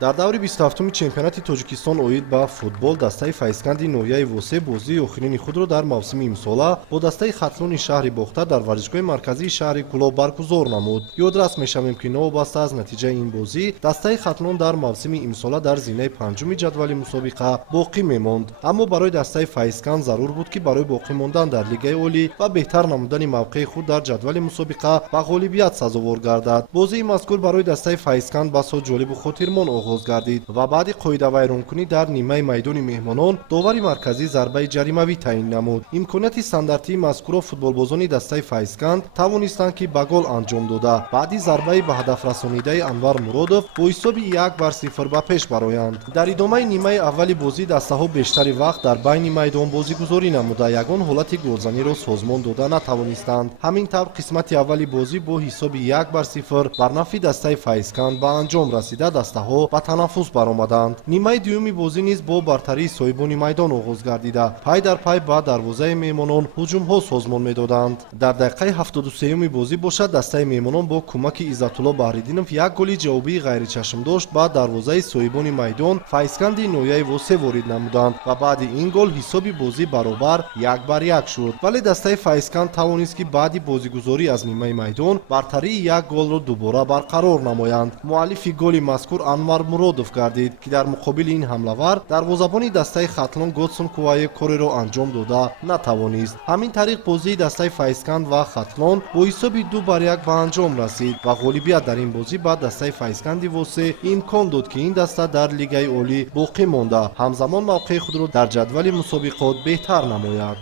дар даври 27-уми чемпионати Тоҷикистон оид ба футбол дастаи файзканди ноҳияи Восе бозии охирини худро дар мавсими имсола бо дастаи хатлони шаҳри Бохта дар варзишгоҳи марказии шаҳри Кӯлоб баргузор намуд. ёдрас мешавем ки новобаста аз натиҷаи ин бозӣ дастаи хатлон дар мавсими имсола дар зинаи панҷуми ҷадвали мусобиқа боқӣ мемонд. аммо барои дастаи файзканд зарур буд ки барои боқӣ мондан дар лигаи олӣ ва беҳтар намудани мавқеи худ дар ҷадвали мусобиқа ба ғолибият сазовор гардад. бозии мазкур барои дастаи файзканд басо ҷолибу хотирмон оғоз гардид ва баъди қоидавайронкунӣ дар нимаи майдони меҳмонон довари марказӣ зарбаи ҷаримавӣ таъин намуд. имконияти стандартии мазкурро футболбозони дастаи файзканд тавонистанд ки ба гол анҷом дода баъди зарбаи ба ҳадаф расонидаи Анвар Муродов бо ҳисоби 1-0 ба пеш бароянд. дар идомаи нимаи аввали бозӣ дастаҳо бештари вақт дар байни майдон бозигузорӣ намуда ягон ҳолати голзаниро созмон дода натавонистанд. ҳамин тавр қисмати аввали бозӣ бо ҳисоби 1-0 бар нафъи дастаи файзканд ба анҷом расида дастаҳо ба танаффус баромаданд. нимаи дуюми бозӣ низ бо бартарии соҳибони майдон оғоз гардида пай дар пай ба дарвозаи меҳмонон ҳуҷумҳо созмон медоданд. дар дақиқаи 73-юми бозӣ бошад дастаи меҳмонон бо кӯмаки Иззатулло Баҳриддинов як голи ҷавобии ғайричашмдошт ба дарвозаи соҳибони майдон файзканди ноҳияи Восе ворид намуданд ва баъди ин гол ҳисоби бозӣ баробар 1-1 шуд. вале дастаи файзканд тавонист ки баъди бозигузорӣ аз нимаи майдон бартарии як голро дубора барқарор намоянд. муаллифи голи мазкур Анвар Муродов гардид ки дар муқобили ин ҳамлавар дарвозабони дастаи хатлон Годсон Куваев кореро анҷом дода натавонист. ҳамин тариқ бозии дастаи файзканд ва хатлон бо ҳисоби 2-1 ба анҷом расид ва ғолибият дар ин бозӣ ба дастаи файзканди Восе имкон дод ки ин даста дар лигаи олӣ боқӣ монда ҳамзамон мавқеи худро дар ҷадвали мусобиқот беҳтар намояд.